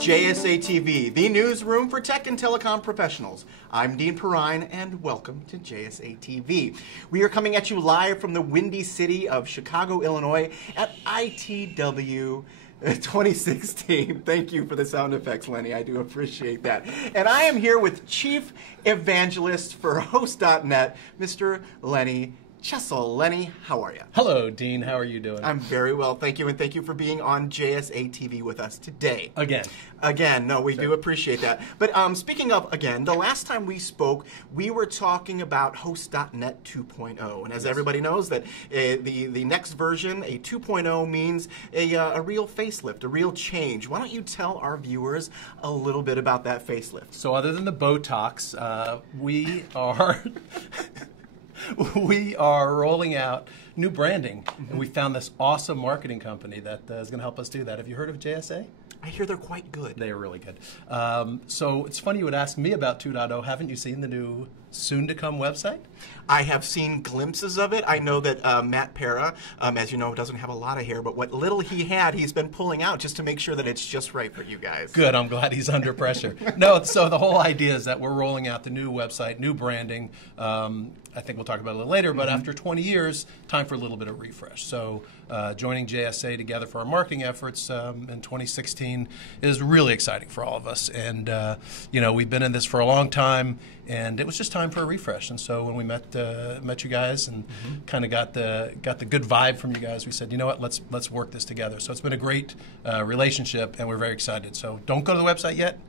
JSA TV, the newsroom for tech and telecom professionals. I'm Dean Perrine, and welcome to JSA TV. We are coming at you live from the windy city of Chicago, Illinois at ITW 2016. Thank you for the sound effects, Lenny. I do appreciate that. And I am here with Chief Evangelist for Host.net, Mr. Lenny Chesal. Lenny, how are you? Hello, Dean. How are you doing? I'm very well, thank you, and thank you for being on JSA TV with us today. Again, no, we do appreciate that. But speaking of again, the last time we spoke, we were talking about Host.net 2.0, and as everybody knows, that the next version, a 2.0, means a real facelift, a real change. Why don't you tell our viewers a little bit about that facelift? So, other than the Botox, we are. We are rolling out new branding, and we found this awesome marketing company that is going to help us do that. Have you heard of JSA? I hear they're quite good. They are really good. So it's funny you would ask me about 2.0. Haven't you seen the new soon-to-come website? I have seen glimpses of it. I know that Matt Perrine, as you know, doesn't have a lot of hair, but what little he had, he's been pulling out just to make sure that it's just right for you guys. Good. I'm glad he's under pressure. No, so the whole idea is that we're rolling out the new website, new branding. I think we'll talk about it a little later, but after 20 years, time for a little bit of refresh. So joining JSA together for our marketing efforts in 2016 is really exciting for all of us. And, you know, we've been in this for a long time, and it was just time for a refresh. And so when we met you guys and kind of got the good vibe from you guys, we said, you know what, let's work this together. So it's been a great relationship, and we're very excited. So don't go to the website yet,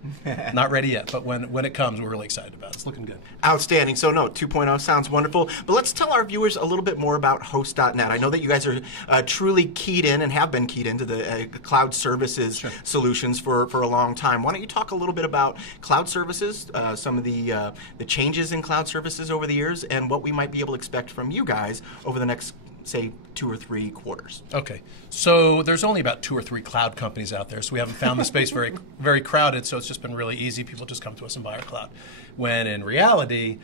not ready yet, but when it comes, we're really excited about it. It's looking good. Outstanding. So no, 2.0 sounds wonderful, but let's tell our viewers a little bit more about Host.net. I know that you guys are truly keyed in and have been keyed into the cloud services solutions for a long time. Why don't you talk a little bit about cloud services, some of the changes in cloud services over the years, and what we might be able to expect from you guys over the next, say, 2 or 3 quarters. Okay, so there's only about 2 or 3 cloud companies out there, so we haven't found the space very crowded, so it's just been really easy. People just come to us and buy our cloud. When in reality,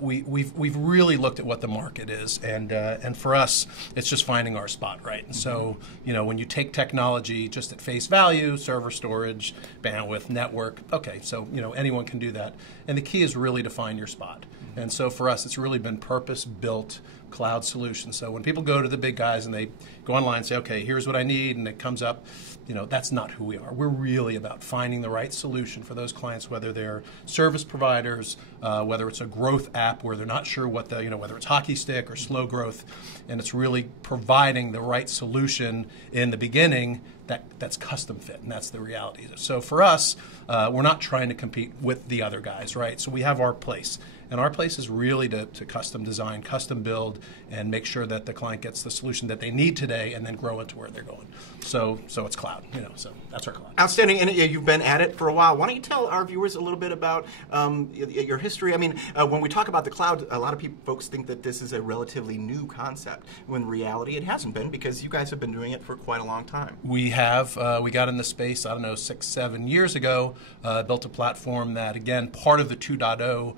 we've really looked at what the market is, and for us, it's just finding our spot, right? And so, you know, when you take technology just at face value, server storage, bandwidth, network, okay, so, you know, anyone can do that. And the key is really to find your spot. And so for us, it's really been purpose-built cloud solutions. So when people go to the big guys and they go online and say, okay, here's what I need, and it comes up, you know, that's not who we are. We're really about finding the right solution for those clients, whether they're service providers, whether it's a growth app where they're not sure what the, you know, whether it's hockey stick or slow growth, and it's really providing the right solution in the beginning that's custom fit, and that's the reality. So for us, we're not trying to compete with the other guys, right? So we have our place. And our place is really to custom design, custom build, and make sure that the client gets the solution that they need today and then grow into where they're going. So it's cloud, you know, so that's our cloud. Outstanding, and you've been at it for a while. Why don't you tell our viewers a little bit about your history? I mean, when we talk about the cloud, a lot of folks think that this is a relatively new concept, when in reality it hasn't been, because you guys have been doing it for quite a long time. We have. We got in the space, I don't know, 6-7 years ago, built a platform that, again, part of the 2.0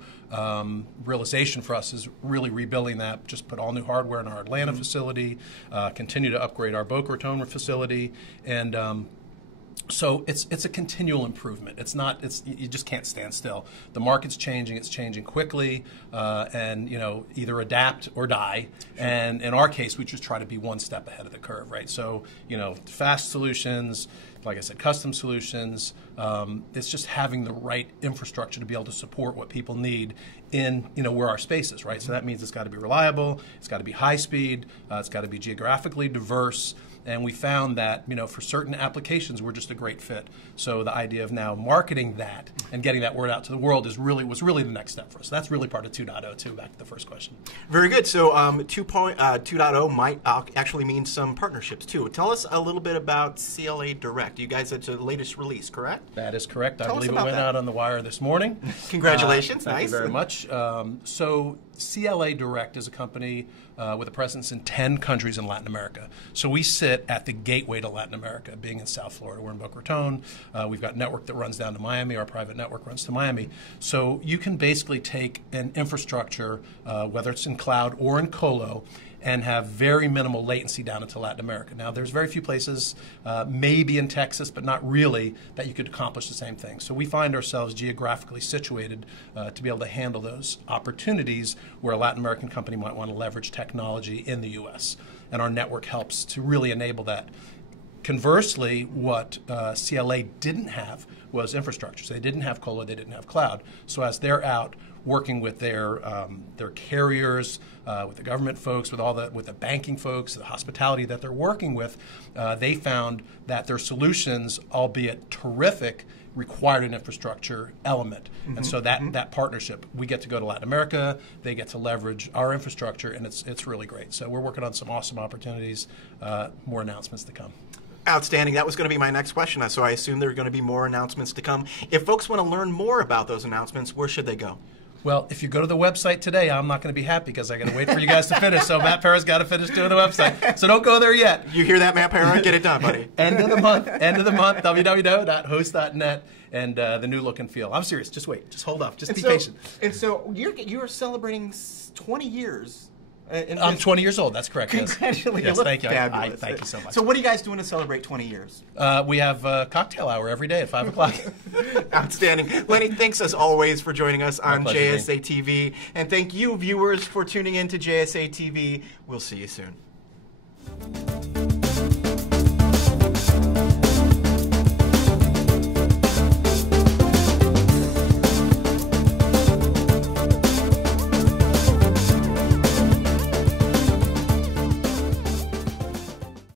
realization for us is really rebuilding that. Just put all new hardware in our Atlanta facility, continue to upgrade our Boca Raton facility, and so it's a continual improvement. It's not. You just can't stand still. The market's changing. It's changing quickly, and you know, either adapt or die. And in our case, we just try to be one step ahead of the curve, right? So you know, fast solutions. Like I said, custom solutions. It's just having the right infrastructure to be able to support what people need in, you know, where our space is, right? So that means it's got to be reliable, it's got to be high speed, it's got to be geographically diverse. And we found that, you know, for certain applications, we're just a great fit. So the idea of now marketing that and getting that word out to the world was really the next step for us. So that's really part of 2.0 too, back to the first question. Very good. So 2.0 might actually mean some partnerships too. Tell us a little bit about CLAdirect. You guys, it's the latest release, correct? That is correct. I believe it went out on the wire this morning. Congratulations. Thank you very much. So CLAdirect is a company with a presence in 10 countries in Latin America. So we sit at the gateway to Latin America, being in South Florida. We're in Boca Raton. We've got a network that runs down to Miami. Our private network runs to Miami. So you can basically take an infrastructure, whether it's in cloud or in colo, and have very minimal latency down into Latin America. Now, there's very few places, maybe in Texas, but not really, that you could accomplish the same thing. So we find ourselves geographically situated to be able to handle those opportunities where a Latin American company might want to leverage technology in the U.S. And our network helps to really enable that. Conversely, what CLA didn't have was infrastructure. So they didn't have colo, they didn't have cloud. So as they're out working with their carriers, with the government folks, with the banking folks, the hospitality that they're working with, they found that their solutions, albeit terrific, required an infrastructure element. And so that partnership, we get to go to Latin America, they get to leverage our infrastructure, and it's really great. So we're working on some awesome opportunities, more announcements to come. Outstanding. That was going to be my next question, so I assume there are going to be more announcements to come. If folks want to learn more about those announcements, where should they go? Well, if you go to the website today, I'm not going to be happy because I got to wait for you guys to finish. So Matt Perrine's got to finish doing the website. So don't go there yet. You hear that, Matt Perrine? Get it done, buddy. End of the month, www.host.net, and the new look and feel. I'm serious. Just wait. Just hold off. Just be patient. And so you're celebrating 20 years. I'm 20 years old. That's correct. Congratulations. Yes, thank you. Fabulous. Thank you so much. So what are you guys doing to celebrate 20 years? We have a cocktail hour every day at 5 o'clock. Outstanding. Lenny, thanks as always for joining us on pleasure, JSA TV. And thank you, viewers, for tuning in to JSA TV. We'll see you soon.